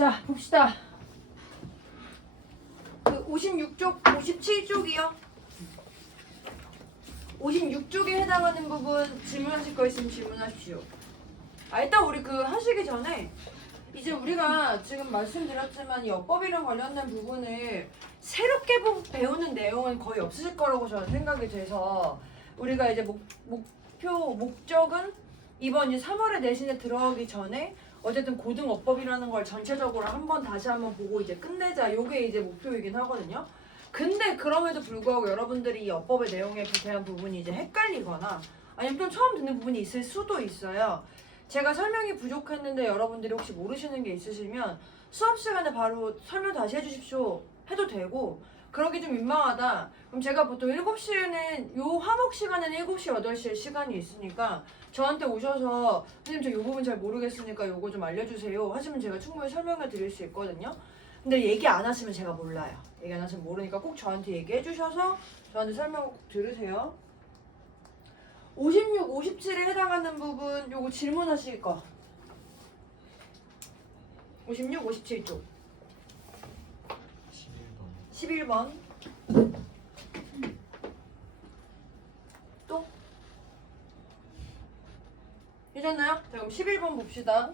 자, 봅시다. 그 56쪽, 57쪽이요. 56쪽에 해당하는 부분 질문하실 거 있으면 질문하십시오. 일단 우리 그 하시기 전에 이제 우리가 지금 말씀드렸지만 이 어법이랑 관련된 부분을 새롭게 배우는 내용은 거의 없으실 거라고 저는 생각이 돼서 우리가 이제 목적은 이번 이제 3월에 내신에 들어가기 전에 어쨌든 고등어법이라는 걸 전체적으로 다시 한번 보고 이제 끝내자. 요게 이제 목표이긴 하거든요. 근데 그럼에도 불구하고 여러분들이 이 어법의 내용에 대한 부분이 이제 헷갈리거나 아니면 좀 처음 듣는 부분이 있을 수도 있어요. 제가 설명이 부족했는데 여러분들이 혹시 모르시는 게 있으시면 수업 시간에 바로 설명 다시 해주십시오 해도 되고, 그러기 좀 민망하다 그럼 제가 보통 7시에는 요 화목 시간에는 7시, 8시에 시간이 있으니까 저한테 오셔서 선생님 저 요 부분 잘 모르겠으니까 요거 좀 알려주세요 하시면 제가 충분히 설명해 드릴 수 있거든요. 근데 얘기 안 하시면 제가 몰라요. 얘기 안 하시면 모르니까 꼭 저한테 얘기해 주셔서 저한테 설명 꼭 들으세요. 56, 57에 해당하는 부분 요거 질문하실 거. 56, 57쪽 11번 또? 되셨나요? 자, 그럼 11번 봅시다.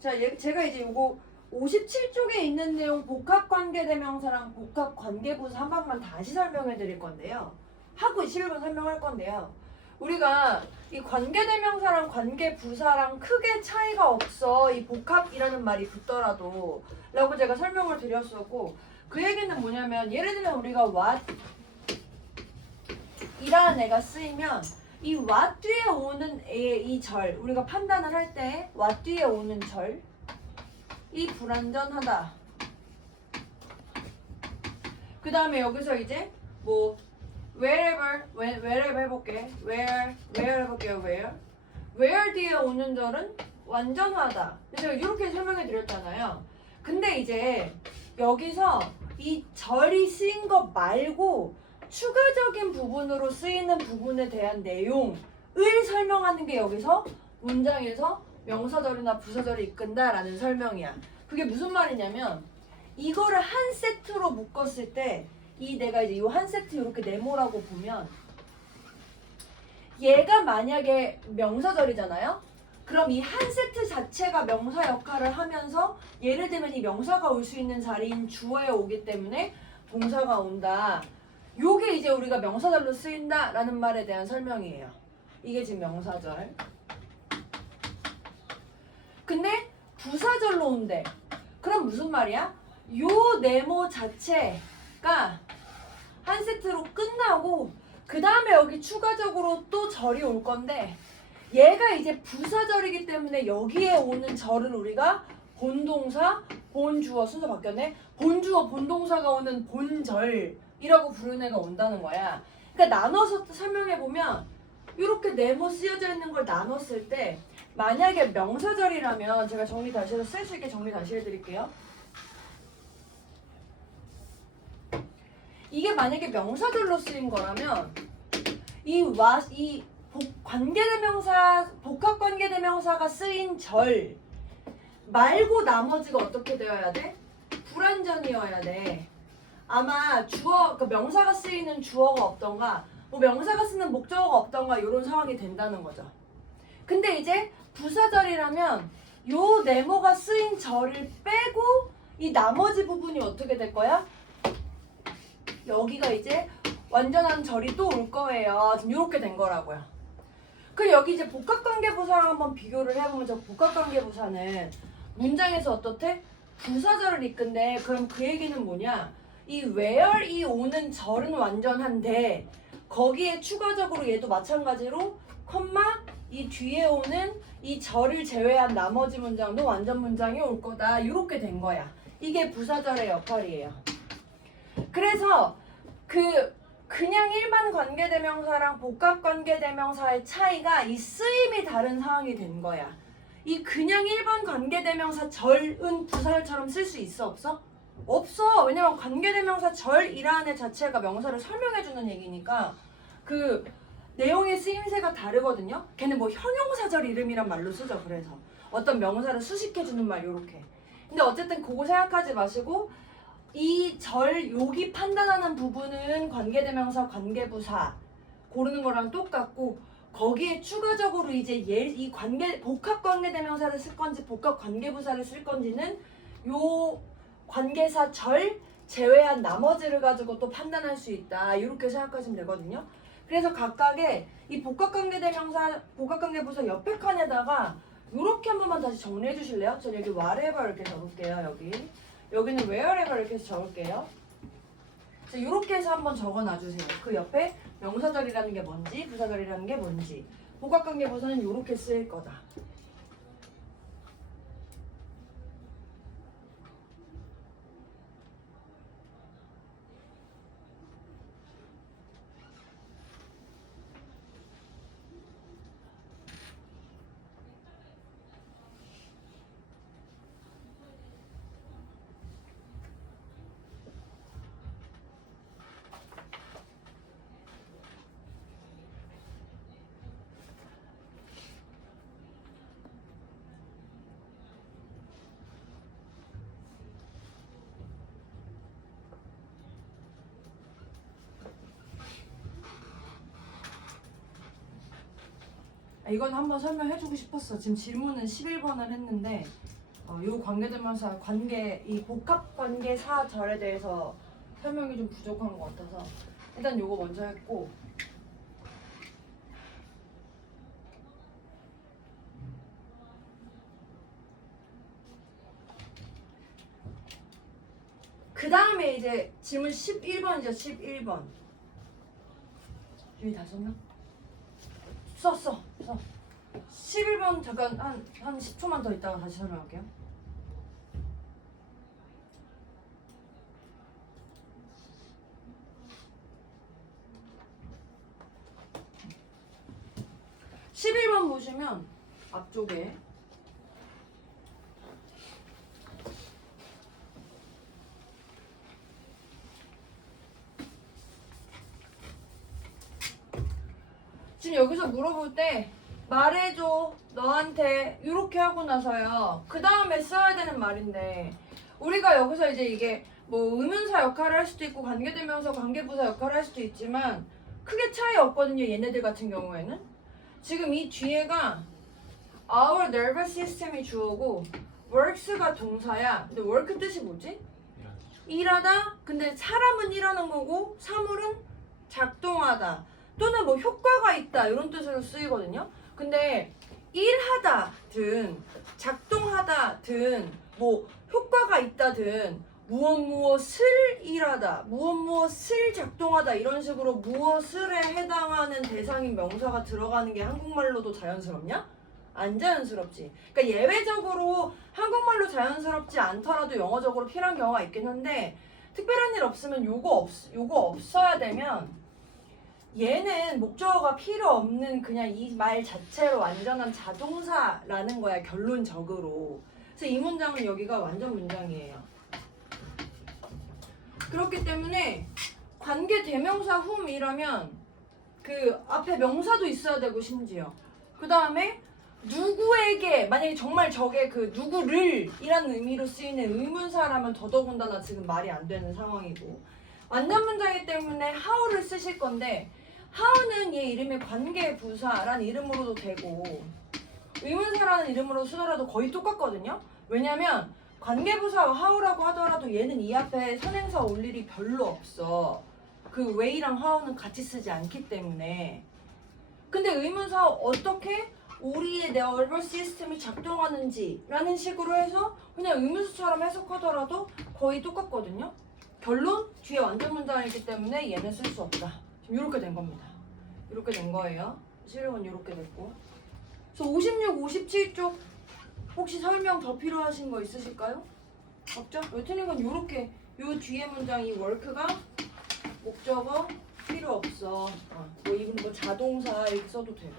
자, 제가 이제 요거 57쪽에 있는 내용 복합관계대명사랑 복합관계부사 한 번만 다시 설명해 드릴 건데요. 하고 11번 설명할 건데요. 우리가 이 관계대명사랑 관계부사랑 크게 차이가 없어. 이 복합이라는 말이 붙더라도 라고 제가 설명을 드렸었고, 그 얘기는 뭐냐면 예를 들면 우리가 what 이라는 애가 쓰이면 이 what 뒤에 오는 애의 이 절, 우리가 판단을 할 때 what 뒤에 오는 절 이 불완전하다. 그 다음에 여기서 이제 뭐 wherever 해볼게. where 해볼게요. where 뒤에 오는 절은 완전하다. 제가 이렇게 설명해 드렸잖아요. 근데 이제 여기서 이 절이 쓰인 것 말고 추가적인 부분으로 쓰이는 부분에 대한 내용을 설명하는 게 여기서 문장에서 명사절이나 부사절이 이끈다라는 설명이야. 그게 무슨 말이냐면 이거를 한 세트로 묶었을 때 이 내가 이제 이 한 세트 이렇게 네모라고 보면 얘가 만약에 명사절이잖아요. 그럼 이 한 세트 자체가 명사 역할을 하면서 예를 들면 이 명사가 올 수 있는 자리인 주어에 오기 때문에 동사가 온다. 요게 이제 우리가 명사절로 쓰인다라는 말에 대한 설명이에요. 이게 지금 명사절. 근데 부사절로 온대. 그럼 무슨 말이야? 요 네모 자체가 한 세트로 끝나고 그 다음에 여기 추가적으로 또 절이 올 건데 얘가 이제 부사절이기 때문에 여기에 오는 절을 우리가 본동사, 본주어 순서 바뀌었네. 본주어, 본동사가 오는 본절이라고 부르는 애가 온다는 거야. 그러니까 나눠서 설명해보면 이렇게 네모 쓰여져 있는 걸 나눴을 때 만약에 명사절이라면 제가 정리 다시 해서 쓸 수 있게 정리 다시 해드릴게요. 이게 만약에 명사절로 쓰인 거라면 이 관계대명사, 복합관계대명사가 쓰인 절 말고 나머지가 어떻게 되어야 돼? 불완전이어야 돼. 아마 주어, 그 명사가 쓰이는 주어가 없던가 뭐 명사가 쓰는 목적어가 없던가 이런 상황이 된다는 거죠. 근데 이제 부사절이라면 요 네모가 쓰인 절을 빼고 이 나머지 부분이 어떻게 될 거야? 여기가 이제 완전한 절이 또 올 거예요. 지금 이렇게 된 거라고요. 그리고 여기 이제 복합관계부사랑 한번 비교를 해보면 저 복합관계부사는 문장에서 어떻대? 부사절을 이끈데 그럼 그 얘기는 뭐냐? 이 where이 오는 절은 완전한데 거기에 추가적으로 얘도 마찬가지로 컴마 이 뒤에 오는 이 절을 제외한 나머지 문장도 완전 문장이 올 거다. 이렇게 된 거야. 이게 부사절의 역할이에요. 그래서 그냥 일반 관계대명사랑 복합관계대명사의 차이가 이 쓰임이 다른 상황이 된 거야. 이 그냥 일반 관계대명사 절은 부사절처럼 쓸 수 있어 없어? 없어. 왜냐면 관계대명사 절이라는 애 자체가 명사를 설명해주는 얘기니까 그 내용의 쓰임새가 다르거든요. 걔는 뭐 형용사절 이름이란 말로 쓰죠. 그래서 어떤 명사를 수식해주는 말 요렇게. 근데 어쨌든 그거 생각하지 마시고 이 절 여기 판단하는 부분은 관계대명사 관계부사 고르는 거랑 똑같고 거기에 추가적으로 이제 이 관계 복합 관계대명사를 쓸 건지 복합 관계부사를 쓸 건지는 요 관계사 절 제외한 나머지를 가지고 또 판단할 수 있다. 이렇게 생각하시면 되거든요. 그래서 각각의 이 복합관계대명사, 복합관계부사 옆에 칸에다가 이렇게 한 번만 다시 정리해 주실래요? 저 여기 whatever 이렇게 적을게요. 여기는 wherever 이렇게 해서 적을게요. 이렇게 해서 한번 적어놔 주세요. 그 옆에 명사절이라는 게 뭔지, 부사절이라는 게 뭔지. 복합관계부사는 이렇게 쓰일 거다. 이건 한번 설명해주고 싶었어. 지금 질문은 11번을 했는데 요 관계대명사 이 복합관계사절에 대해서 설명이 좀 부족한 것 같아서 일단 요거 먼저 했고 그 다음에 이제 질문 11번이죠. 11번 여기 다 썼나? 써 11번 잠깐 한 10초만 더 있다가 다시 설명할게요. (11번) 보시면 앞쪽에 지금 여기서 물어볼 때 말해줘 너한테 이렇게 하고 나서요 그 다음에 써야 되는 말인데 우리가 여기서 이제 이게 뭐 의문사 역할을 할 수도 있고 관계대명사 관계부사 역할을 할 수도 있지만 크게 차이 없거든요. 얘네들 같은 경우에는 지금 이 뒤에가 our nervous system이 주어고 works가 동사야. 근데 work 뜻이 뭐지? 일하다. 근데 사람은 일하는 거고 사물은 작동하다 또는 뭐 효과가 있다 이런 뜻으로 쓰이거든요. 근데 일하다든 작동하다든 뭐 효과가 있다든 무엇을 일하다 무엇을 작동하다 이런 식으로 무엇을에 해당하는 대상인 명사가 들어가는 게 한국말로도 자연스럽냐? 안 자연스럽지. 그러니까 예외적으로 한국말로 자연스럽지 않더라도 영어적으로 필요한 경우가 있긴 한데 특별한 일 없으면 요거 없어야 되면 얘는 목적어가 필요 없는 그냥 이 말 자체로 완전한 자동사라는 거야 결론적으로. 그래서 이 문장은 여기가 완전 문장이에요. 그렇기 때문에 관계 대명사 whom이라면 그 앞에 명사도 있어야 되고 심지어 그 다음에 누구에게 만약에 정말 저게 그 누구를 이란 의미로 쓰이는 의문사라면 더더군다나 지금 말이 안 되는 상황이고 완전 문장이기 때문에 how를 쓰실 건데 how는 얘 이름이 관계부사라는 이름으로도 되고 의문사라는 이름으로 쓰더라도 거의 똑같거든요. 왜냐면 관계부사와 how라고 하더라도 얘는 이 앞에 선행사 올 일이 별로 없어. 그 way랑 how는 같이 쓰지 않기 때문에. 근데 의문사 어떻게 우리의 nervous 시스템이 작동하는지 라는 식으로 해서 그냥 의문사처럼 해석하더라도 거의 똑같거든요. 결론 뒤에 완전 문장이기 때문에 얘는 쓸 수 없다. 지금 이렇게 된 겁니다. 이렇게 된 거예요. 실력은 이렇게 됐고. 그래서 56, 57쪽 혹시 설명 더 필요하신 거 있으실까요? 없죠? 웨트닝은 이렇게 요 뒤에 문장 이 work가 목적어 필요 없어. 뭐 이건 뭐 자동사 이렇게 써도 되고.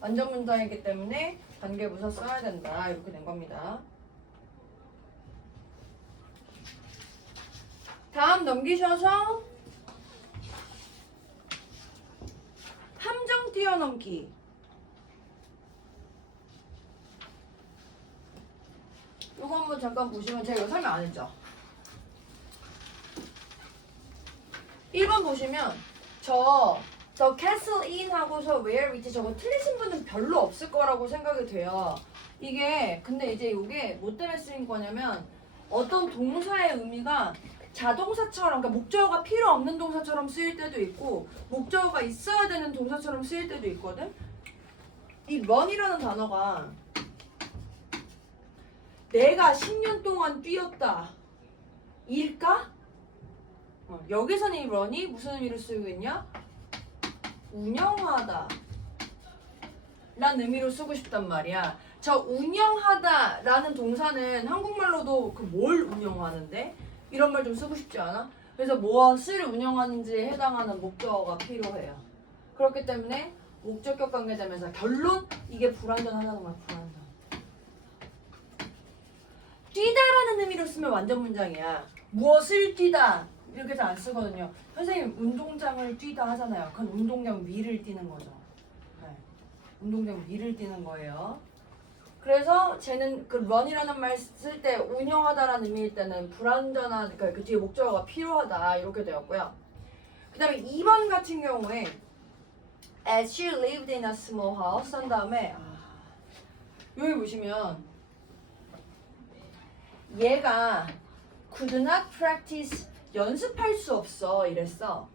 완전 문장이기 때문에 관계부사 써야 된다. 이렇게 된 겁니다. 다음 넘기셔서 함정 뛰어넘기. 이거 한번 잠깐 보시면 제가 이거 설명 안 했죠? 1번 보시면 저 castle in 하고서 where 위치 저거 틀리신 분은 별로 없을 거라고 생각이 돼요. 이게 근데 이제 이게 뭐 때문에 쓰인 거냐면 어떤 동사의 의미가 자동사처럼 그러니까 목적어가 필요 없는 동사처럼 쓰일 때도 있고 목적어가 있어야 되는 동사처럼 쓰일 때도 있거든. 이 run이라는 단어가 내가 10년 동안 뛰었다 일까? 여기서는 이 run이 무슨 의미로 쓰이고 있냐? 운영하다 라는 의미로 쓰고 싶단 말이야. 저 운영하다 라는 동사는 한국말로도 그 뭘 운영하는데? 이런 말 좀 쓰고 싶지 않아? 그래서 무엇을 운영하는지에 해당하는 목적어가 필요해요. 그렇기 때문에 목적격 관계되면서 결론 이게 불완전하다는 거야. 불완전. 뛰다라는 의미로 쓰면 완전 문장이야. 무엇을 뛰다 이렇게 해서 안 쓰거든요. 선생님 운동장을 뛰다 하잖아요. 그건 운동장 위를 뛰는 거죠. 네. 운동장 위를 뛰는 거예요. 그래서 쟤는 그 run이라는 말 쓸 때 운영하다라는 의미일 때는 불완전한 그러니까 그 뒤에 목적어가 필요하다 이렇게 되었고요. 그 다음에 2번 같은 경우에 as she lived in a small house 한 다음에 여기 보시면 얘가 could not practice 연습할 수 없어 이랬어.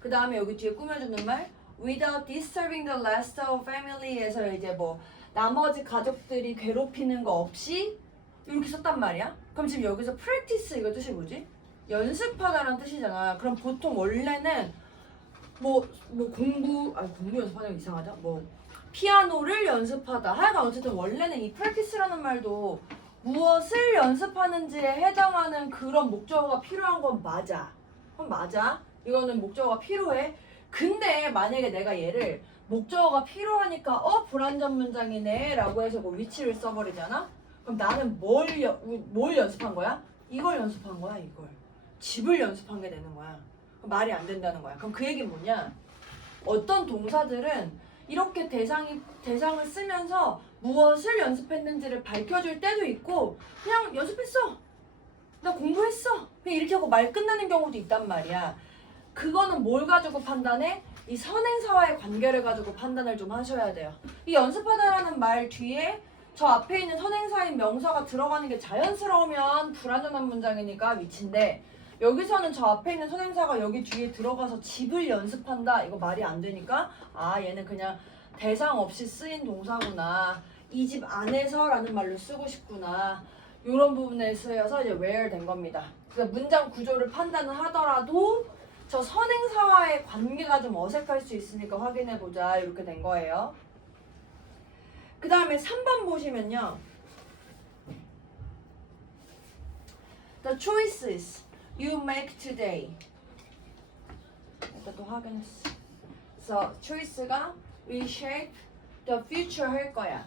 그 다음에 여기 뒤에 꾸며주는 말 without disturbing the rest of family에서 이제 뭐 나머지 가족들이 괴롭히는 거 없이 이렇게 썼단 말이야. 그럼 지금 여기서 practice 이거 뜻이 뭐지? 연습하다라는 뜻이잖아. 그럼 보통 원래는 뭐 공부 연습하는 게 이상하다. 뭐 피아노를 연습하다. 하여간 어쨌든 원래는 이 practice라는 말도 무엇을 연습하는지에 해당하는 그런 목적어가 필요한 건 맞아. 그럼 맞아. 이거는 목적어가 필요해. 근데 만약에 내가 얘를 목적어가 필요하니까 불완전 문장이네 라고 해서 뭐 위치를 써버리잖아? 그럼 나는 뭘 연습한 거야? 이걸 연습한 거야 이걸. 집을 연습한 게 되는 거야. 그럼 말이 안 된다는 거야. 그럼 그 얘기는 뭐냐? 어떤 동사들은 이렇게 대상을 쓰면서 무엇을 연습했는지를 밝혀줄 때도 있고 그냥 연습했어. 나 공부했어. 그냥 이렇게 하고 말 끝나는 경우도 있단 말이야. 그거는 뭘 가지고 판단해? 이 선행사와의 관계를 가지고 판단을 좀 하셔야 돼요. 이 연습하다라는 말 뒤에 저 앞에 있는 선행사인 명사가 들어가는 게 자연스러우면 불완전한 문장이니까 위치인데 여기서는 저 앞에 있는 선행사가 여기 뒤에 들어가서 집을 연습한다 이거 말이 안 되니까 얘는 그냥 대상 없이 쓰인 동사구나. 이 집 안에서 라는 말로 쓰고 싶구나. 이런 부분에 쓰여서 이제 where 된 겁니다. 그래서 문장 구조를 판단을 하더라도 저 선행사와의 관계가 좀 어색할 수 있으니까 확인해보자 이렇게 된 거예요. 그 다음에 3번 보시면요. The choices you make today. 일단 또 확인했어. 그래서 choice가 reshape the future 할 거야.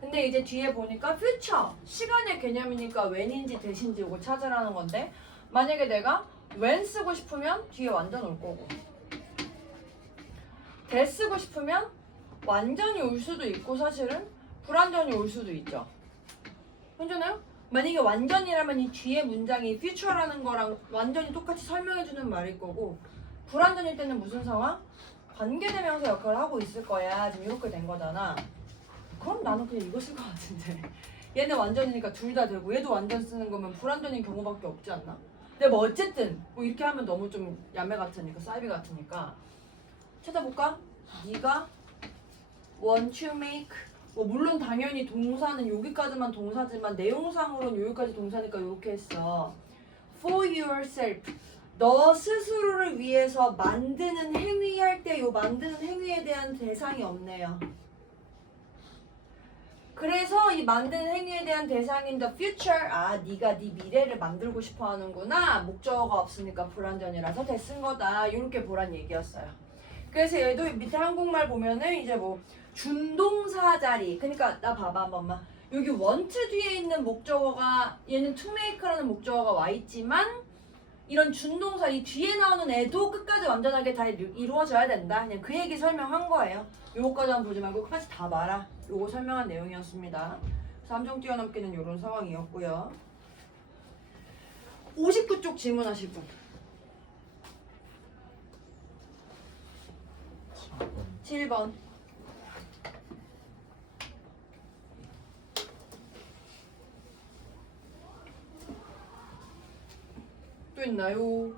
근데 이제 뒤에 보니까 future, 시간의 개념이니까 when인지 대신지 이거 찾으라는 건데 만약에 내가 when 쓰고 싶으면 뒤에 완전 올 거고 that 쓰고 싶으면 완전히 올 수도 있고 사실은 불완전히 올 수도 있죠. 괜찮아요? 만약에 완전이라면 이 뒤에 문장이 future라는 거랑 완전히 똑같이 설명해주는 말일 거고 불완전일 때는 무슨 상황? 관계대명사 역할을 하고 있을 거야. 지금 이렇게 된 거잖아. 그럼 나는 그냥 이거 쓸 것 같은데 얘는 완전이니까 둘 다 되고 얘도 완전 쓰는 거면 불완전인 경우밖에 없지 않나? 근데 뭐 어쨌든 뭐 이렇게 하면 너무 좀 야매 같으니까 사이비 같으니까 찾아볼까? 네가 want to make 뭐 물론 당연히 동사는 여기까지만 동사지만 내용상으로는 여기까지 동사니까 이렇게 했어. for yourself 너 스스로를 위해서 만드는 행위 할 때 요 만드는 행위에 대한 대상이 없네요. 그래서 이 만드는 행위에 대한 대상인 the future 네가 네 미래를 만들고 싶어 하는구나. 목적어가 없으니까 불완전이라서 대 쓴 거다. 이렇게 보란 얘기였어요. 그래서 얘도 밑에 한국말 보면은 이제 뭐 준동사 자리 그러니까 나 봐봐 한 번만 여기 want 뒤에 있는 목적어가 얘는 to make라는 목적어가 와 있지만 이런 준동사 이 뒤에 나오는 애도 끝까지 완전하게 다 이루어져야 된다. 그냥 그 얘기 설명한 거예요. 요거까지 한번 보지 말고 끝까지 다 봐라. 요거 설명한 내용이었습니다. 3종 뛰어넘기는 이런 상황이었고요. 59쪽 질문하실 분. 7번. 또 있나요?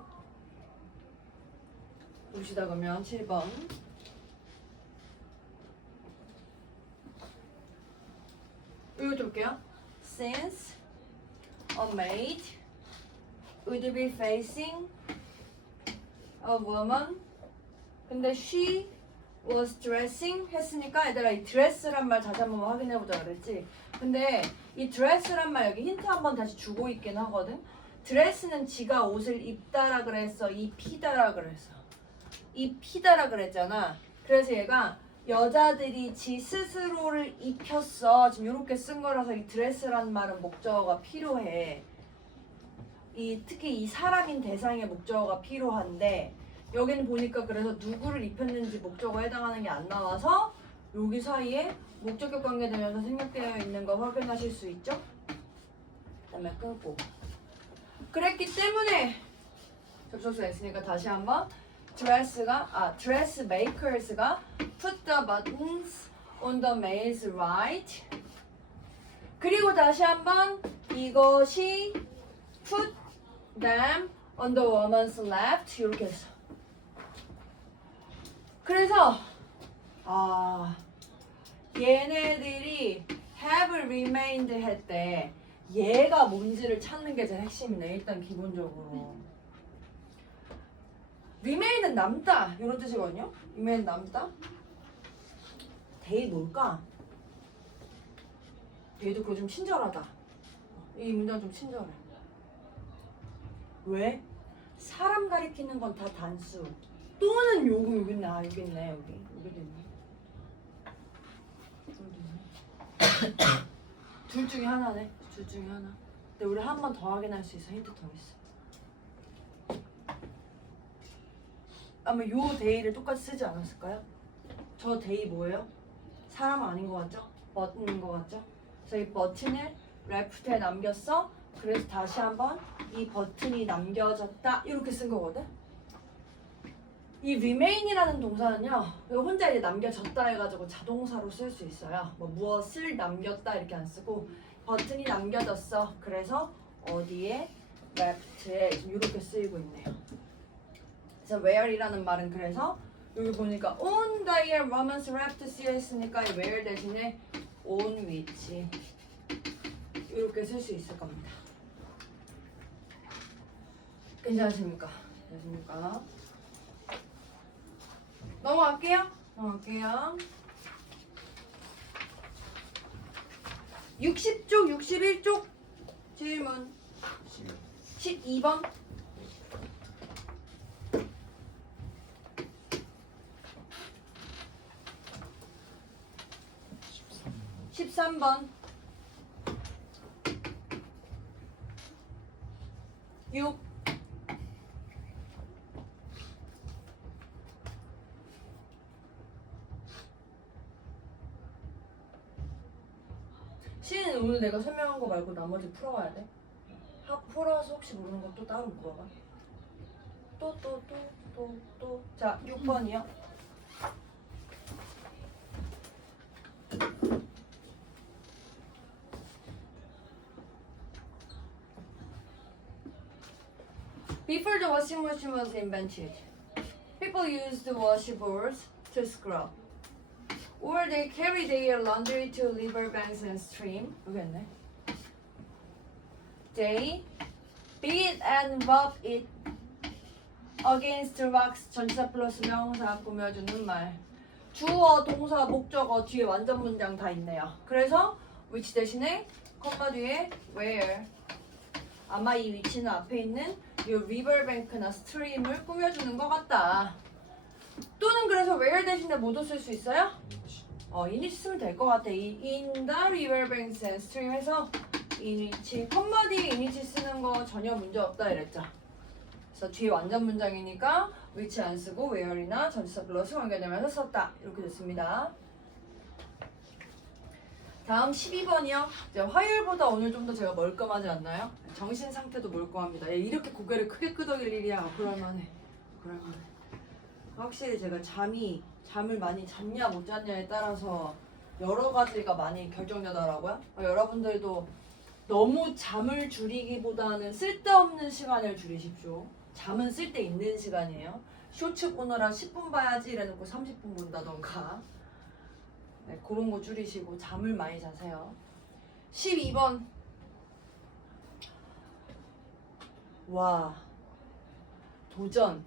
보시다 가면 7번. 이거 볼게요. Since a maid would be facing a woman, 근데 she was dressing 했으니까 얘들아 이 dress란 말 다시 한번 확인해보자 그랬지. 근데 이 dress란 말 여기 힌트 한번 다시 주고 있긴 하거든. 드레스는 지가 옷을 입다라 그랬어, 입히다라 그랬어. 입히다라 그랬잖아. 그래서 얘가 여자들이 지 스스로를 입혔어. 지금 이렇게 쓴 거라서 이 드레스란 말은 목적어가 필요해. 특히 이 사람인 대상의 목적어가 필요한데 여기는 보니까 그래서 누구를 입혔는지 목적어에 해당하는 게 안 나와서 여기 사이에 목적격 관계되면서 생략되어 있는 거 확인하실 수 있죠? 그다음에 끊고. 그랬기 때문에 접속사 있으니까 다시 한번 dressmakers가 put the buttons on the maid's right. 그리고 다시 한번 이것이 put them on the woman's left 이렇게 했어. 그래서 얘네들이 have remained 했대. 얘가 뭔지를 찾는 게 제일 핵심이네. 일단 기본적으로 remain은 남다 이런 뜻이거든요. remain 남다. they 뭘까? 얘도 그거 좀 친절하다. 이 문장 좀 친절해. 왜? 사람 가리키는 건 다 단수. 또는 여기 있네. 여기 있네. 여기도 있네. 둘 중에 하나네. 둘 중에 하나. 근데 우리 한 번 더 확인할 수 있어. 힌트 더 있어. 아마 요 데이를 똑같이 쓰지 않았을까요? 저 데이 뭐예요? 사람 아닌 것 같죠? 버튼인 것 같죠? 그래서 이 버튼을 레프트에 남겼어. 그래서 다시 한번 이 버튼이 남겨졌다 이렇게 쓴 거거든. 이 remain이라는 동사는요, 이거 혼자 이제 남겨졌다 해가지고 자동사로 쓸 수 있어요. 뭐 무엇을 남겼다 이렇게 안 쓰고 버튼이 남겨졌어. 그래서 어디에 left에 지금 이렇게 쓰이고 있네요. 그래서 where이라는 말은 그래서 여기 보니까 on the woman's left seat 했으니까 이 where 대신에 on which 이렇게 쓸 수 있을 겁니다. 괜찮으십니까? 괜찮으십니까? 넘어갈게요. 60쪽, 61쪽 질문 12번 13번 6 시는 오늘 내가 설명한 거 말고 나머지 풀어와야 돼. 풀어서 혹시 모르는 거 또 따로 물어봐. 또. 자, 6번이요. Before the washing machine was invented, people used washboards to scrub. Or they carry their laundry to riverbanks and stream. 모르겠네. They beat and rub it against rocks. 전치사 플러스 명사 꾸며주는 말. 주어, 동사, 목적어 뒤에 완전 문장 다 있네요. 그래서 which 대신에 콤마 뒤에 where. 아마 이 위치는 앞에 있는 이 riverbank나 stream을 꾸며주는 것 같다. 또는 그래서 where 대신에 뭐도 쓸 수 있어요? in which 쓰면 될 것 같아. in the riverbanks and stream 해서 in which 콤마 뒤에 in which 쓰는 거 전혀 문제 없다 이랬죠. 그래서 뒤에 완전 문장이니까 which 안 쓰고 where이나 전치사 플러스 관계되면서 썼다 이렇게 됐습니다. 다음 12번이요. 이제 화요일보다 오늘 좀 더 제가 멀끔하지 않나요? 정신 상태도 멀끔합니다. 예, 이렇게 고개를 크게 끄덕일 일이야. 그럴만해. 그럴만해. 확실히 제가 잠을 많이 잤냐 못 잤냐에 따라서 여러 가지가 많이 결정되더라고요. 여러분들도 너무 잠을 줄이기보다는 쓸데없는 시간을 줄이십시오. 잠은 쓸데 있는 시간이에요. 쇼츠 보느라 10분 봐야지 이래놓고 30분 본다던가. 네, 그런 거 줄이시고 잠을 많이 자세요. 12번. 와. 도전.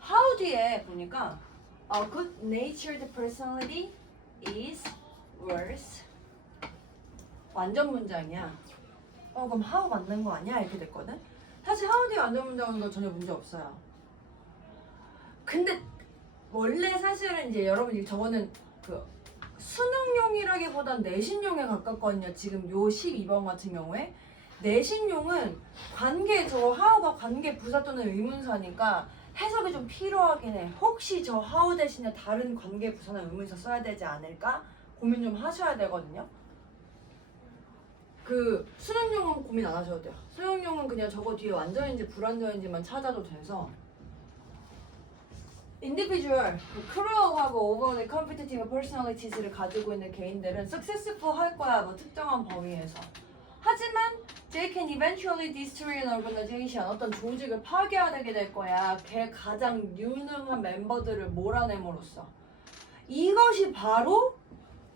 How 뒤에 보니까 A good-natured personality is worse. 완전 문장이야. 그럼 how 맞는 거 아니야? 이렇게 됐거든? 사실 how 뒤에 완전 문장인 건 전혀 문제 없어요. 근데 원래 사실은 이제 여러분이 저거는 그 수능용이라기보단 내신용에 가깝거든요. 지금 요 12번 같은 경우에 내신용은 저 how가 관계 부사 또는 의문사니까 해석이 좀 필요하긴 해. 혹시 저 how 대신에 다른 관계 부사나 의문사 써야 되지 않을까? 고민 좀 하셔야 되거든요. 그 수능용은 고민 안 하셔도 돼요. 수능용은 그냥 저거 뒤에 완전인지 불완전인지만 찾아도 돼서. individual, cruel하고 overly competitive personalities를 가지고 있는 개인들은 successful 할 거야, 뭐 특정한 범위에서. 하지만 they can eventually destroy an organization, 어떤 조직을 파괴하게 될 거야. 걔 가장 유능한 멤버들을 몰아냄으로써. 이것이 바로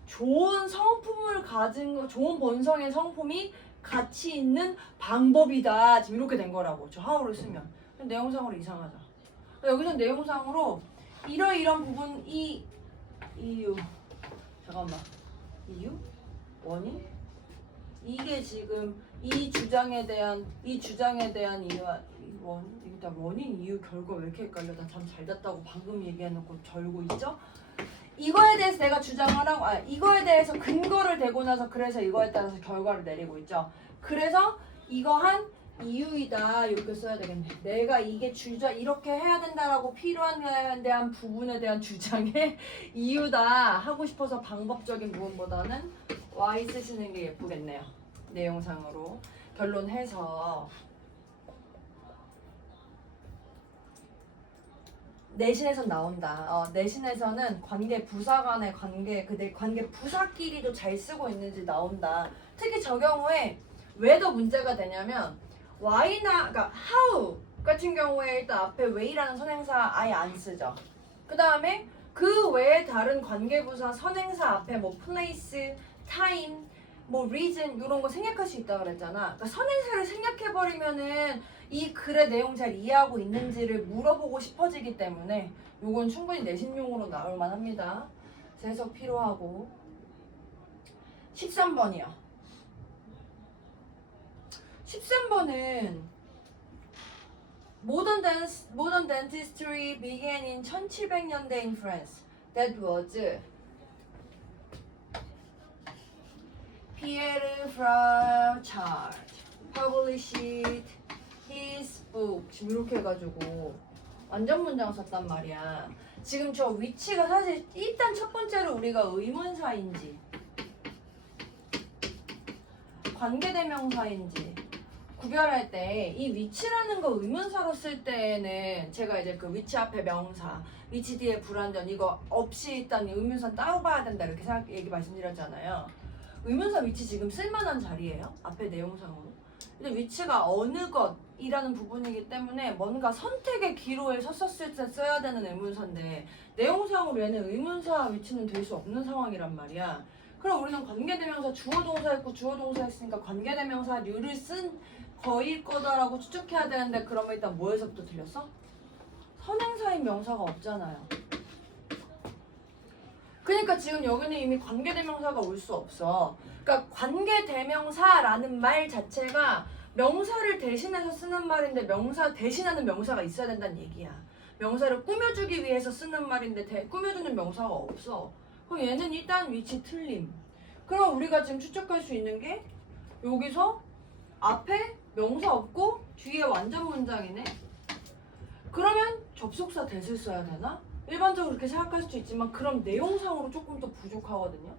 좋은 성품을 가진 거, 좋은 본성의 성품이 가치 있는 방법이다. 지금 이렇게 된 거라고. 저 how를 쓰면. 내용상으로 이상하죠. 여기서 내용상으로 이런 부분 이유 잠깐만 이유? 원인? 이게 지금 이 주장에 대한 이유와 일단 원인, 이유, 결과 왜 이렇게 헷갈려? 나 잠 잘 잤다고 방금 얘기해놓고 절고 있죠? 이거에 대해서 내가 주장을 하고 이거에 대해서 근거를 대고 나서 그래서 이거에 따라서 결과를 내리고 있죠. 그래서 이거 한 이유이다 이렇게 써야 되겠네. 내가 이게 이렇게 해야 된다라고 필요한 데 대한 부분에 대한 주장의 이유다 하고 싶어서 방법적인 부분보다는 Y 쓰시는 게 예쁘겠네요. 내용상으로 결론해서 내신에선 나온다. 내신에서는 관계 부사 간의 관계 부사끼리도 잘 쓰고 있는지 나온다. 특히 저 경우에 왜 더 문제가 되냐면 그러니까 how 같은 경우에 일단 앞에 way라는 선행사 아예 안 쓰죠. 그 다음에 그 외에 다른 관계부사 선행사 앞에 뭐 place, time, 뭐 reason 이런 거 생략할 수 있다고 그랬잖아. 그러니까 선행사를 생략해버리면은 이 글의 내용 잘 이해하고 있는지를 물어보고 싶어지기 때문에 요건 충분히 내신용으로 나올 만합니다. 해석 필요하고. 13번이요. 13번은 Modern dentistry began in 1700년대 in France. That was Pierre Fauchard published his book. 지금 이렇게 해가지고 완전 문장 썼단 말이야. 지금 저 위치가 사실 일단 첫 번째로 우리가 의문사인지 관계대명사인지 구별할 때 이 위치라는 거 의문사로 쓸 때는 제가 이제 그 위치 앞에 명사, 위치 뒤에 불완전 이거 없이 일단 의문사 따로 봐야 된다 이렇게 얘기 말씀드렸잖아요. 의문사 위치 지금 쓸만한 자리예요. 앞에 내용상으로. 근데 위치가 어느 것이라는 부분이기 때문에 뭔가 선택의 기로에 섰었을 때 써야 되는 의문사인데 내용상으로 얘는 의문사 위치는 될 수 없는 상황이란 말이야. 그럼 우리는 관계대명사 주어동사 있고 주어동사 있으니까 관계대명사류를 쓴 거일 거다라고 추측해야 되는데 그러면 일단 뭐에서부터 틀렸어? 선행사인 명사가 없잖아요. 그러니까 지금 여기는 이미 관계대명사가 올 수 없어. 그러니까 관계대명사라는 말 자체가 명사를 대신해서 쓰는 말인데 명사 대신하는 명사가 있어야 된다는 얘기야. 명사를 꾸며주기 위해서 쓰는 말인데 꾸며주는 명사가 없어. 그럼 얘는 일단 위치 틀림. 그럼 우리가 지금 추측할 수 있는 게 여기서 앞에 명사 없고 뒤에 완전 문장이네. 그러면 접속사 that을 써야 되나? 일반적으로 그렇게 생각할 수도 있지만 그럼 내용상으로 조금 더 부족하거든요.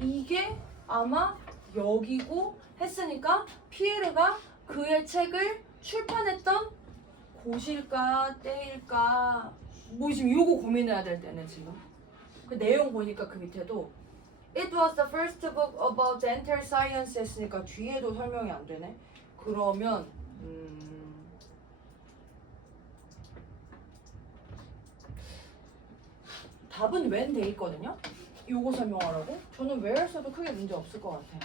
이게 아마 여기고 했으니까 피에르가 그의 책을 출판했던 곳일까 때일까 뭐 지금 요거 고민해야 될 때네 지금. 그 내용 보니까 그 밑에도 It was the first book about dental science 했으니까 뒤에도 설명이 안 되네. 그러면 답은 when 돼 있거든요. 요거 설명하라고? 저는 where 써도 크게 문제 없을 것 같아요.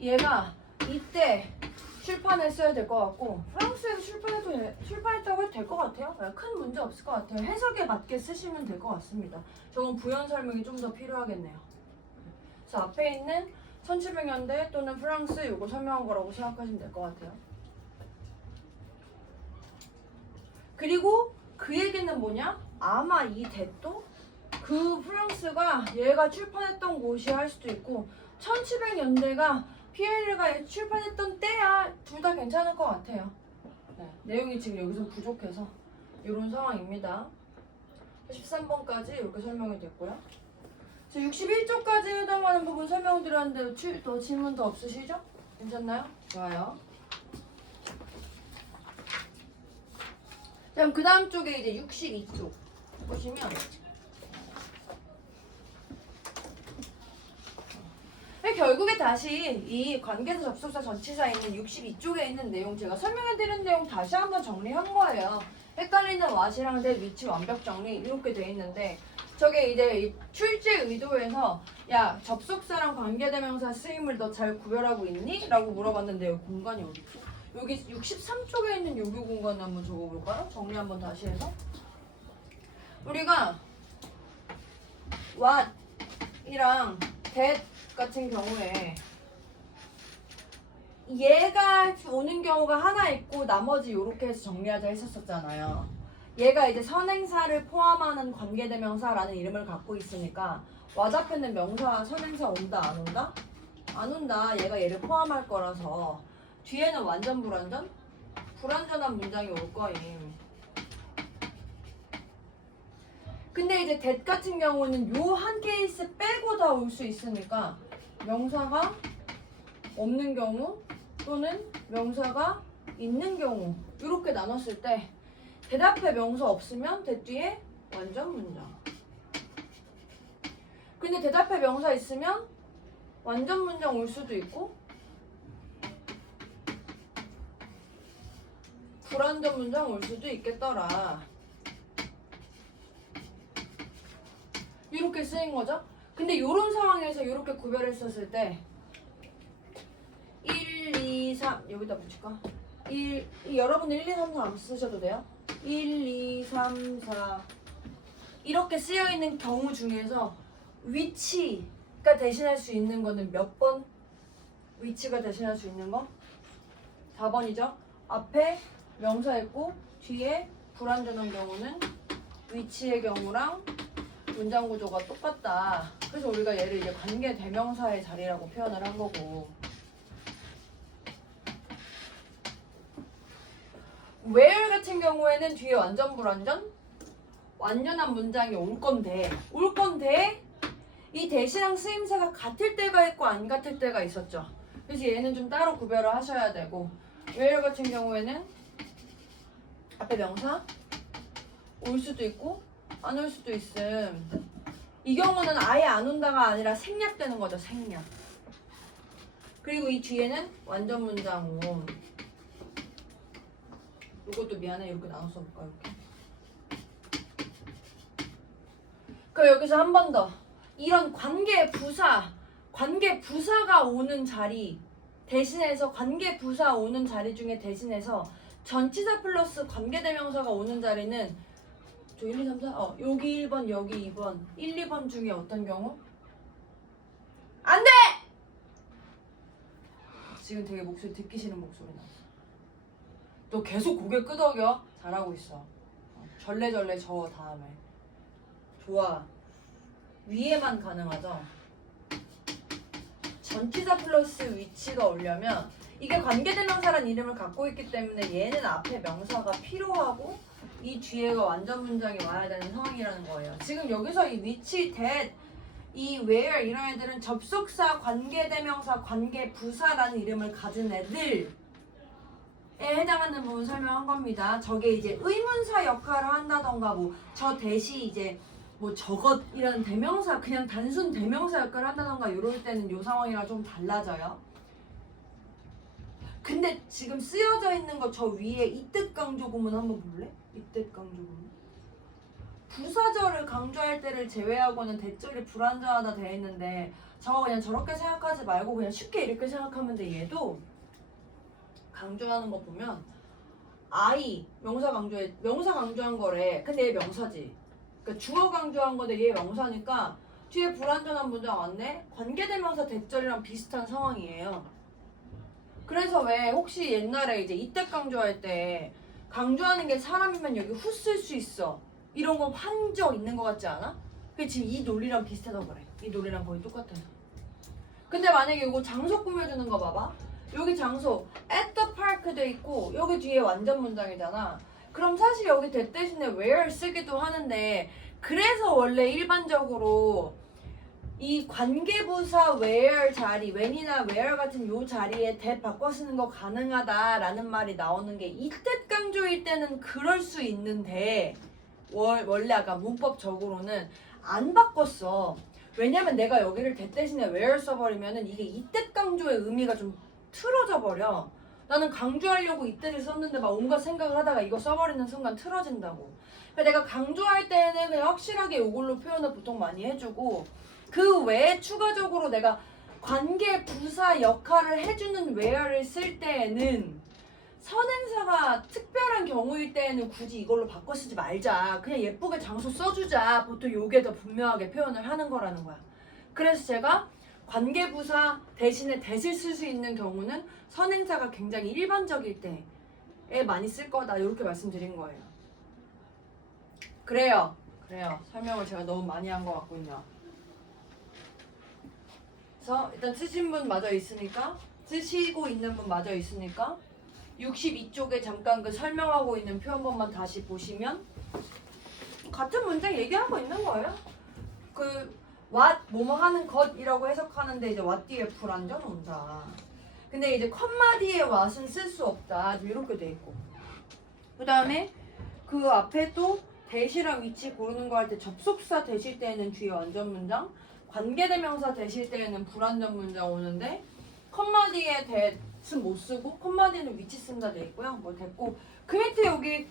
얘가 이때 출판했어야 될 것 같고 프랑스에서 출판했다고 해도 될 것 같아요. 큰 문제 없을 것 같아요. 해석에 맞게 쓰시면 될 것 같습니다. 저건 부연 설명이 좀 더 필요하겠네요. 그래서 앞에 있는 1700년대 또는 프랑스 요거 설명한 거라고 생각하시면 될 것 같아요. 그리고 그 얘기는 뭐냐? 아마 이 대도 그 프랑스가 얘가 출판했던 곳이 할 수도 있고 1700년대가 피에르가 출판했던 때야. 둘 다 괜찮을 것 같아요. 네, 내용이 지금 여기서 부족해서 이런 상황입니다. 13번까지 이렇게 설명이 됐고요. 61쪽까지 해당하는 부분 설명드렸는데 더 질문 더 없으시죠? 괜찮나요? 좋아요. 그럼 그 다음 쪽에 이제 62쪽 보시면 결국에 다시 이 관계사 접속사 전치사에 있는 62쪽에 있는 내용 제가 설명해드린 내용 다시 한번 정리한 거예요. 헷갈리는 what이랑 that, which 완벽 정리 이렇게 돼 있는데 저게 이제 이 출제 의도에서 야 접속사랑 관계대명사 쓰임을 너 잘 구별하고 있니? 라고 물어봤는데 여기 공간이 어디 있지? 여기 63쪽에 있는 요교 공간 한번 적어볼까요? 정리 한번 다시 해서 우리가 what이랑 that 같은 경우에 얘가 오는 경우가 하나 있고 나머지 요렇게 해서 정리하자 했었잖아요. 얘가 이제 선행사를 포함하는 관계대명사라는 이름을 갖고 있으니까 what 앞에는 명사 선행사 온다 안 온다? 안 온다. 얘가 얘를 포함할 거라서 뒤에는 완전 불완전? 불완전한 문장이 올 거임. 근데 이제 that 같은 경우는 요 한 케이스 빼고 다 올 수 있으니까 명사가 없는 경우 또는 명사가 있는 경우 이렇게 나눴을 때 대답에 명사 없으면 that 뒤에 완전 문장. 근데 대답에 명사 있으면 완전 문장 올 수도 있고 불완전 문장 올 수도 있겠더라. 이렇게 쓰인 거죠. 근데 이런 상황에서 이렇게 구별했었을 때 1, 2, 3 여기다 붙일까? 여러분들 1, 2, 3, 4 안 쓰셔도 돼요. 1, 2, 3, 4 이렇게 쓰여있는 경우 중에서 위치가 대신할 수 있는 거는 몇 번? 위치가 대신할 수 있는 거? 4번이죠. 앞에 명사 있고 뒤에 불완전한 경우는 위치의 경우랑 문장 구조가 똑같다. 그래서 우리가 얘를 이제 관계 대명사의 자리라고 표현을 한 거고. where 같은 경우에는 뒤에 완전 불완전? 완전한 문장이 올 건데 이 대시랑 쓰임새가 같을 때가 있고 안 같을 때가 있었죠. 그래서 얘는 좀 따로 구별을 하셔야 되고 where 같은 경우에는 앞에 명사 올 수도 있고 안 올 수도 있음. 이 경우는 아예 안 온다가 아니라 생략되는 거죠. 생략. 그리고 이 뒤에는 완전 문장 온. 이것도 미안해. 이렇게 나눠서 볼까 이렇게. 그럼 여기서 한 번 더. 이런 관계 부사가 오는 자리 대신해서 관계 부사 오는 자리 중에 대신해서 전치사 플러스 관계대명사가 오는 자리는 저 1, 2, 3, 4 여기 1번 여기 2번 1, 2번 중에 어떤 경우? 안 돼! 지금 되게 목소리 듣기 싫은 목소리 나왔어. 너 계속 고개 끄덕여. 잘하고 있어. 절레절레 저 다음에. 좋아. 위에만 가능하죠? 전치사 플러스 위치가 오려면 이게 관계대명사란 이름을 갖고 있기 때문에 얘는 앞에 명사가 필요하고 이 뒤에가 완전 문장이 와야 되는 상황이라는 거예요. 지금 여기서 이 which, that, 이 where 이런 애들은 접속사, 관계대명사, 관계부사라는 이름을 가진 애들에 해당하는 부분 설명한 겁니다. 저게 이제 의문사 역할을 한다던가 뭐 저 대시 이제 뭐 저것이라는 대명사 그냥 단순 대명사 역할을 한다던가 이럴 때는 요 상황이랑 좀 달라져요. 근데 지금 쓰여져 있는 거 저 위에 이뜻 강조 구문 한번 볼래? 이뜻 강조 구문. 부사절을 강조할 때를 제외하고는 대절이 불완전하다 돼 있는데 저거 그냥 저렇게 생각하지 말고 그냥 쉽게 이렇게 생각하면 돼. 얘도 강조하는 거 보면 I 명사 강조한 거래. 근데 얘 명사지. 그러니까 주어 강조한 건데 얘 명사니까 뒤에 불완전한 문장 왔네. 관계대명사 대절이랑 비슷한 상황이에요. 그래서 왜 혹시 옛날에 이제 이때 강조할 때 강조하는 게 사람이면 여기 후 쓸 수 있어 이런 거 한 적 있는 거 같지 않아? 그게 지금 이 논리랑 비슷해서 그래. 이 논리랑 거의 똑같아요. 근데 만약에 이거 장소 꾸며주는 거 봐봐. 여기 장소 at the park 돼 있고 여기 뒤에 완전 문장이잖아. 그럼 사실 여기 that 대신에 where 쓰기도 하는데 그래서 원래 일반적으로 이 관계부사 where 자리, when이나 where 같은 요 자리에 that 바꿔 쓰는 거 가능하다라는 말이 나오는 게 이때 강조일 때는 그럴 수 있는데 원래 아까 문법적으로는 안 바꿨어. 왜냐면 내가 여기를 that 대신에 where 써버리면은 이게 이때 강조의 의미가 좀 틀어져 버려. 나는 강조하려고 이때를 썼는데 막 온갖 생각을 하다가 이거 써버리는 순간 틀어진다고. 그러니까 내가 강조할 때는 그냥 확실하게 이걸로 표현을 보통 많이 해주고 그 외에 추가적으로 내가 관계 부사 역할을 해주는 where를 쓸 때에는 선행사가 특별한 경우일 때에는 굳이 이걸로 바꿔 쓰지 말자. 그냥 예쁘게 장소 써주자. 보통 요게 더 분명하게 표현을 하는 거라는 거야. 그래서 제가 관계부사 대신에 that을 쓸 수 있는 경우는 선행사가 굉장히 일반적일 때에 많이 쓸 거다. 이렇게 말씀드린 거예요. 그래요. 설명을 제가 너무 많이 한 것 같군요. 그래서 일단 쓰신 분 마저 있으니까 쓰시고 있는 분 마저 있으니까 62쪽에 잠깐 그 설명하고 있는 표현본만 다시 보시면 같은 문장 얘기하고 있는 거예요. 그 what 뭐뭐 하는 것이라고 해석하는데 이제 what 뒤에 불완전 온다. 근데 이제 컴마 뒤에 what은 쓸 수 없다. 이렇게 돼 있고. 그 다음에 그 앞에 또 대시랑 위치 고르는 거 할 때 접속사 대실 때에는 뒤에 완전 문장, 관계대명사 대실 때에는 불완전 문장 오는데 컴마 뒤에 that은 못 쓰고 컴마 뒤에는 위치 쓴다 돼 있고요. 뭐 됐고 그 밑에 여기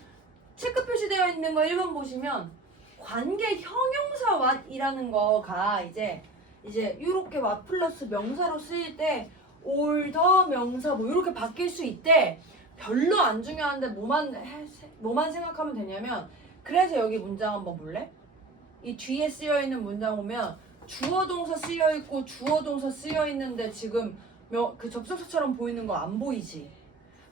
체크 표시되어 있는 거 1번 보시면 관계 형용사 what이라는 거가 이제 이렇게 what 플러스 명사로 쓰일 때 or the 명사 뭐 이렇게 바뀔 수 있대. 별로 안 중요한데 뭐만 생각하면 되냐면 그래서 여기 문장 한번 볼래? 이 뒤에 쓰여 있는 문장 보면 주어 동사 쓰여 있고 주어 동사 쓰여 있는데 지금 그 접속사처럼 보이는 거 안 보이지?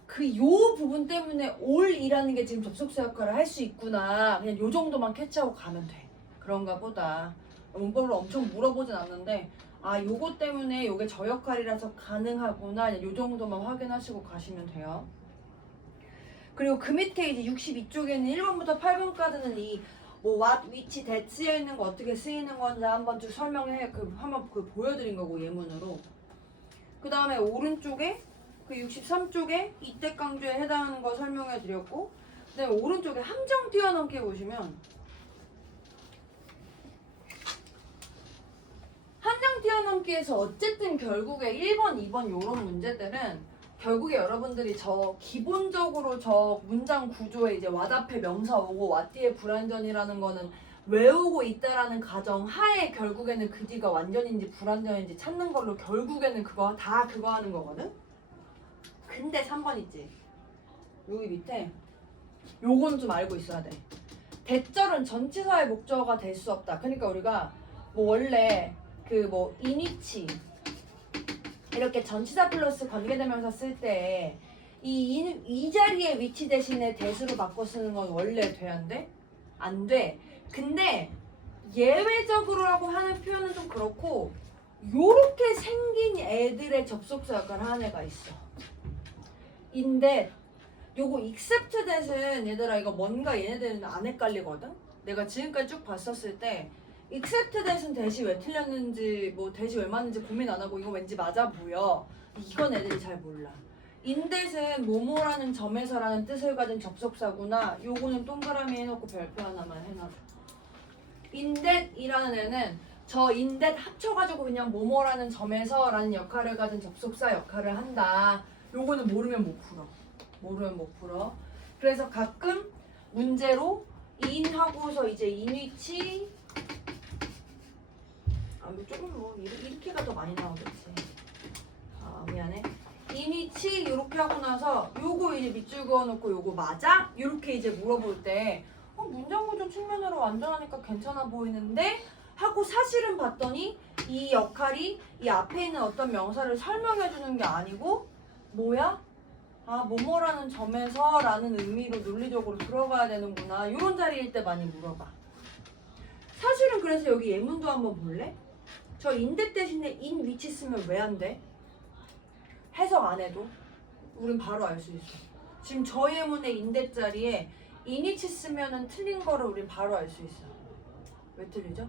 그 요 부분 때문에 all이라는 게 지금 접속사 역할을 할 수 있구나. 그냥 요 정도만 캐치하고 가면 돼. 그런가 보다. 문법으로 엄청 물어보진 않는데 요거 때문에 요게 저 역할이라서 가능하구나. 요 정도만 확인하시고 가시면 돼요. 그리고 그 밑에 이제 62쪽에는 1번부터 8번까지는 이 뭐 what, which, that 쓰여 있는 거 어떻게 쓰이는 건지 한번 쭉 설명해 한번 보여드린 거고 예문으로. 그 다음에 오른쪽에 그 63쪽에 이때 강조에 해당하는 거 설명해 드렸고, 그 다음에 오른쪽에 함정 뛰어넘기 보시면 함정 뛰어넘기에서 어쨌든 결국에 1번, 2번 요런 문제들은 결국에 여러분들이 저 기본적으로 저 문장 구조에 이제 what 앞에 명사 오고 what 뒤에 불완전이라는 거는 외우고 있다라는 가정 하에 결국에는 그 뒤가 완전인지 불완전인지 찾는 걸로 결국에는 그거 하는 거거든? 근데 3번 있지? 여기 밑에 요건 좀 알고 있어야 돼. 대절은 전치사의 목적어가 될 수 없다. 그러니까 우리가 뭐 원래 그 뭐 인위치 이렇게 전치사 플러스 관계대명사 쓸 때 이 자리의 위치 대신에 대수로 바꿔 쓰는 건 원래 돼, 안 돼? 안 돼. 근데 예외적으로라고 하는 표현은 좀 그렇고 요렇게 생긴 애들의 접속사 역할을 하는 애가 있어. 인데 요거 except that은 얘들아 이거 뭔가 얘네들은 안 헷갈리거든? 내가 지금까지 쭉 봤었을 때 except that은 대시 왜 틀렸는지 뭐 대시 왜 맞는지 고민 안 하고 이거 왠지 맞아 보여. 이건 애들이 잘 몰라. 인댓은 뭐뭐라는 점에서라는 뜻을 가진 접속사구나. 요거는 동그라미 해놓고 별표 하나만 해놔. 인댓이라는 애는 저 인댓 합쳐가지고 그냥 뭐뭐라는 점에서라는 역할을 가진 접속사 역할을 한다. 요거는 모르면 못 풀어. 모르면 못 풀어. 그래서 가끔 문제로 인하고서 이제 인위치 이거 조금 뭐 이렇게가 더 많이 나오겠지. 미안해. 인위치 이렇게 하고 나서 요거 이제 밑줄 그어놓고 요거 맞아? 이렇게 이제 물어볼 때 문장 구조 측면으로 완전하니까 괜찮아 보이는데 하고 사실은 봤더니 이 역할이 이 앞에 있는 어떤 명사를 설명해 주는 게 아니고 뭐야? 뭐뭐라는 점에서 라는 의미로 논리적으로 들어가야 되는구나. 이런 자리일 때 많이 물어봐. 사실은 그래서 여기 예문도 한번 볼래? 저 인대 대신에 인 위치 쓰면 왜 안 돼? 해석 안 해도 우린 바로 알 수 있어. 지금 저 예문의 인대 자리에 인 위치 쓰면은 틀린 거를 우린 바로 알 수 있어. 왜 틀리죠?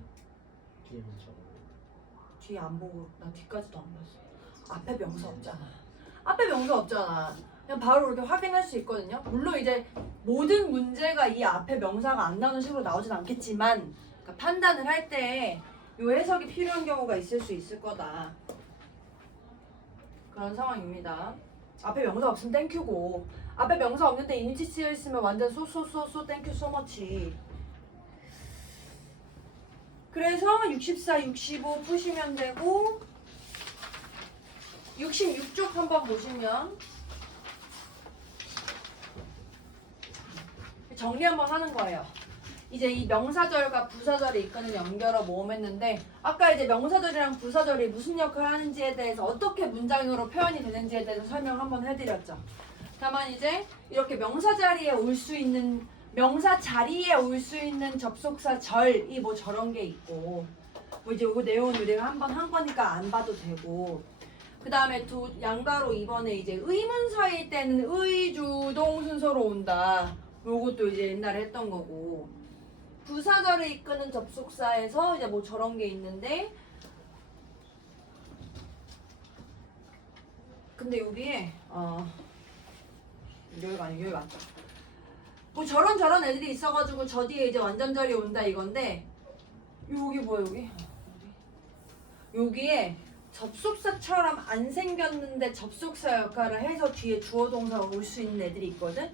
뒤에 안 보고 나 뒤까지도 안 봤어. 앞에 명사 없잖아. 앞에 명사 없잖아. 그냥 바로 이렇게 확인할 수 있거든요. 물론 이제 모든 문제가 이 앞에 명사가 안 나오는 식으로 나오진 않겠지만 그러니까 판단을 할 때 이 해석이 필요한 경우가 있을 수 있을 거다. 그런 상황입니다. 앞에 명사 없으면 땡큐고 앞에 명사 없는데 이니치 쓰여 있으면 완전 쏘쏘쏘쏘 땡큐 소머치. 그래서 64, 65 푸시면 되고 66쪽 한번 보시면 정리 한번 하는 거예요. 이제 이 명사절과 부사절이 이끄는 연결어 모음했는데 아까 이제 명사절이랑 부사절이 무슨 역할을 하는지에 대해서 어떻게 문장으로 표현이 되는지에 대해서 설명 한번 해드렸죠. 다만 이제 이렇게 명사 자리에 올 수 있는 명사 자리에 올 수 있는 접속사 절이 뭐 저런 게 있고 뭐 이제 요거 내용은 우리가 한번 한 거니까 안 봐도 되고 그 다음에 양가로 이번에 이제 의문사일 때는 의주동 순서로 온다. 요것도 이제 옛날에 했던 거고 부사절을 이끄는 접속사에서 이제 뭐 저런 게 있는데 근데 여기에 여기가 아니고 여기 맞다. 뭐 저런 애들이 있어가지고 저 뒤에 이제 완전절이 온다 이건데 여기 뭐야 여기? 여기에 접속사처럼 안 생겼는데 접속사 역할을 해서 뒤에 주어 동사가 올 수 있는 애들이 있거든.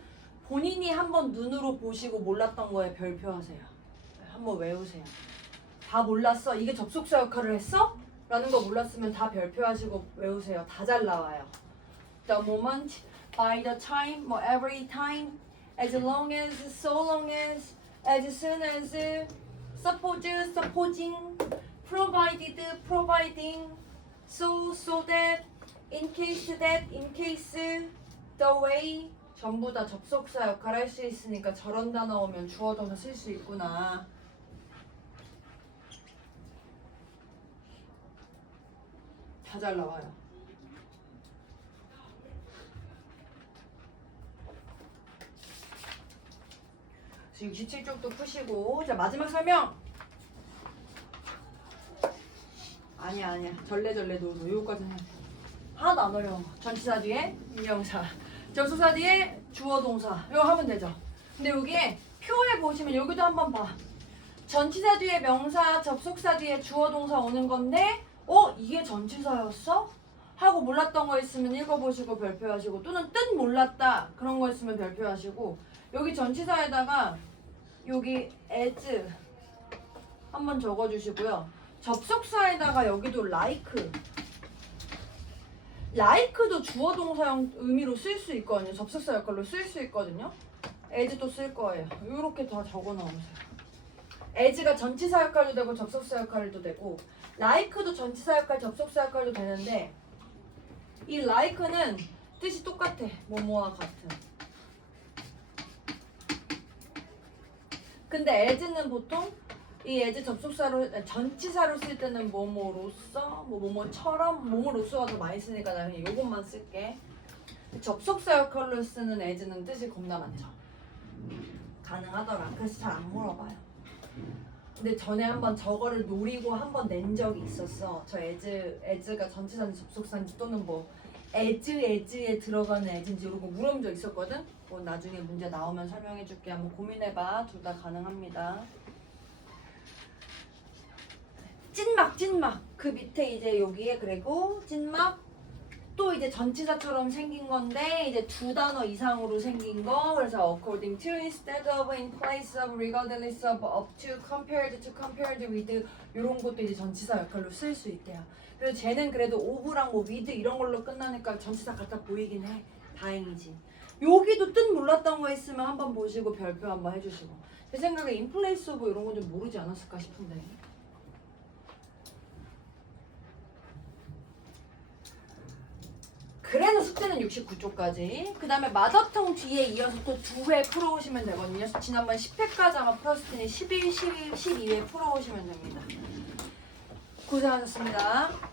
본인이 한번 눈으로 보시고 몰랐던 거에 별표하세요. 한번 외우세요. 다 몰랐어? 이게 접속사 역할을 했어? 라는 거 몰랐으면 다 별표하시고 외우세요. 다 잘 나와요. The moment, by the time, 뭐 every time, as long as, so long as soon as, suppose, supposing, provided, providing, so, so that, in case, the way 전부 다 접속사 역할을 할 수 있으니까 저런 단어 오면 주어 동사 쓸 수 있구나. 다 잘 나와요. 그래서 67쪽도 푸시고 자 마지막 설명. 아니야 절레절레 노노 요거까지는 하나도 안 어려워. 전치사 뒤에 인명사 접속사 뒤에 주어 동사 이거 하면 되죠. 근데 여기에 표에 보시면 여기도 한번 봐. 전치사 뒤에 명사 접속사 뒤에 주어 동사 오는 건데 이게 전치사였어? 하고 몰랐던 거 있으면 읽어보시고 별표하시고 또는 뜻 몰랐다 그런 거 있으면 별표하시고 여기 전치사에다가 여기 as 한번 적어주시고요. 접속사에다가 여기도 like도 주어 동사형 의미로 쓸 수 있거든요. 접속사 역할로 쓸 수 있거든요. as도 쓸 거예요. 이렇게 다 적어 넣으세요. as가 전치사 역할도 되고 접속사 역할도 되고 like도 전치사 역할, 접속사 역할도 되는데 이 like는 뜻이 똑같아. 뭐뭐와 같은. 근데 as는 보통 이 as 접속사로 전치사로 쓸 때는 뭐뭐로써, 뭐뭐처럼, 뭐뭐로써가 더 많이 쓰니까 나는 요것만 쓸게. 접속사 역할로 쓰는 as는 뜻이 겁나 많죠. 가능하더라. 그래서 잘 안 물어봐요. 근데 전에 한번 저거를 노리고 한번 낸 적이 있었어. 저 as가 전치사인지 접속사인지 또는 뭐 as에 들어가는 as인지 이런 거 물어본 적 있었거든. 뭐 나중에 문제 나오면 설명해줄게. 한번 고민해봐. 둘 다 가능합니다. 찐막 그 밑에 이제 여기에 그리고 찐막 또 이제 전치사처럼 생긴 건데 이제 두 단어 이상으로 생긴 거. 그래서 according to, instead of, in place of, regardless of, up to, compared to, compared with 이런 것도 이제 전치사 역할로 쓸 수 있대요. 그래서 쟤는 그래도 of랑 뭐 with 이런 걸로 끝나니까 전치사 같아 보이긴 해. 다행이지. 여기도 뜻 몰랐던 거 있으면 한번 보시고 별표 한번 해주시고. 제 생각에 in place of 이런 건 좀 모르지 않았을까 싶은데. 그래서 숙제는 69쪽까지. 그 다음에 마더텅 뒤에 이어서 또 2회 풀어오시면 되거든요. 지난번 10회까지 아마 풀었을 테니 11, 12회 풀어오시면 됩니다. 고생하셨습니다.